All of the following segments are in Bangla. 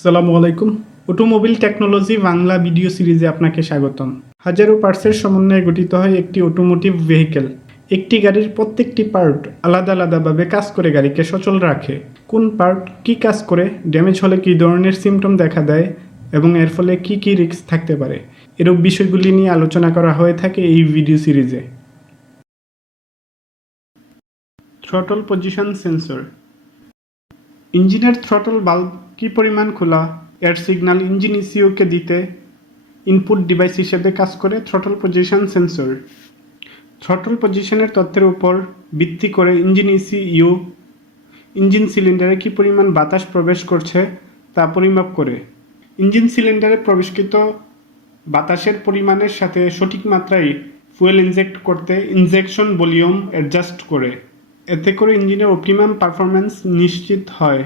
আসসালামু আলাইকুম। অটোমোবিল টেকনোলজি বাংলা ভিডিও সিরিজে আপনাকে স্বাগতম। হাজারো পার্টসের সমন্বয়ে গঠিত হয় একটি অটোমোটিভ ভেহিকেল। একটি গাড়ির প্রত্যেকটি পার্ট আলাদা আলাদাভাবে কাজ করে গাড়িকে সচল রাখে। কোন পার্ট কী কাজ করে, ড্যামেজ হলে কী ধরনের সিমটম দেখা দেয় এবং এর ফলে কী কী রিস্ক থাকতে পারে, এরূপ বিষয়গুলি নিয়ে আলোচনা করা হয়ে থাকে এই ভিডিও সিরিজে। Throttle position sensor. ইঞ্জিনের থ্রটল বাল্ব কী পরিমাণ খোলা, এর সিগন্যাল ইঞ্জিন ইসিউকে দিতে ইনপুট ডিভাইস হিসেবে কাজ করে থ্রটল পজিশন সেন্সর। থ্রটল পজিশনের তথ্যের উপর ভিত্তি করে ইঞ্জিন ইসিইউ ইঞ্জিন সিলিন্ডারে কী পরিমাণ বাতাস প্রবেশ করছে তা পরিমাপ করে। ইঞ্জিন সিলিন্ডারে প্রবেশকৃত বাতাসের পরিমাণের সাথে সঠিক মাত্রায় ফুয়েল ইনজেক্ট করতে ইনজেকশন ভলিউম অ্যাডজাস্ট করে। এতে করে ইঞ্জিনের অপটিমাম পারফরম্যান্স নিশ্চিত হয়।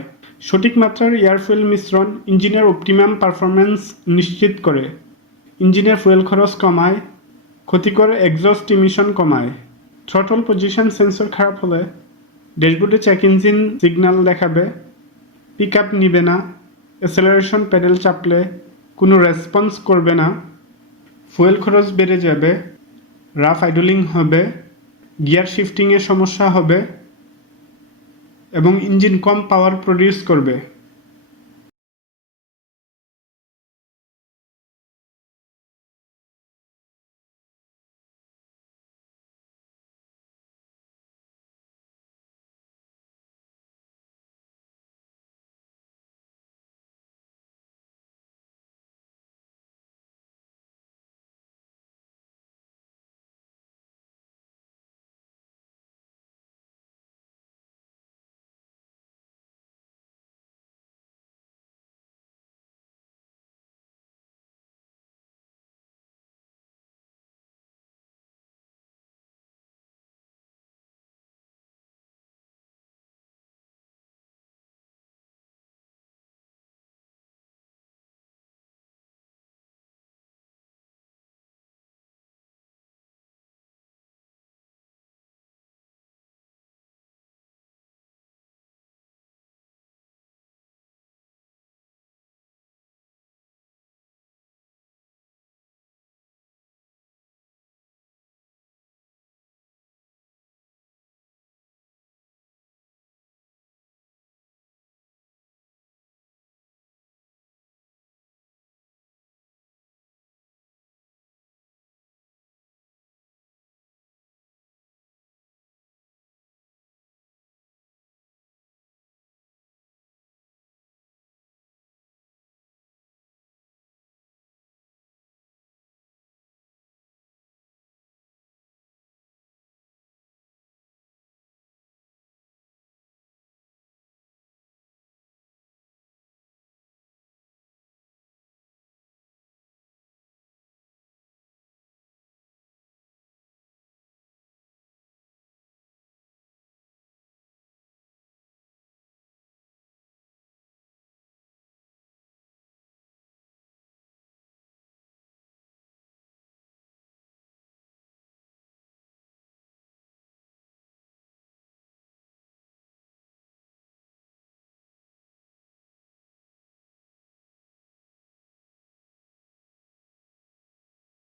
সঠিক মাত্রার এয়ার ফুয়েল মিশ্রণ ইঞ্জিনের অপটিমাম পারফরম্যান্স নিশ্চিত করে, ইঞ্জিনের ফুয়েল খরচ কমায়, ক্ষতিকর এক্সস্ট ইমিশন কমায়। থ্রটল পজিশন সেন্সর খারাপ হলে ড্যাশবোর্ডে চেক ইঞ্জিন সিগন্যাল দেখাবে, পিক আপ নিবে না, অ্যাসেলারেশন প্যাডেল চাপলে কোনো রেসপন্স করবে না, ফুয়েল খরচ বেড়ে যাবে, রাফ আইডলিং হবে, গিয়ার শিফটিংয়ে সমস্যা হবে এবং ইঞ্জিন কম পাওয়ার প্রডিউস করবে।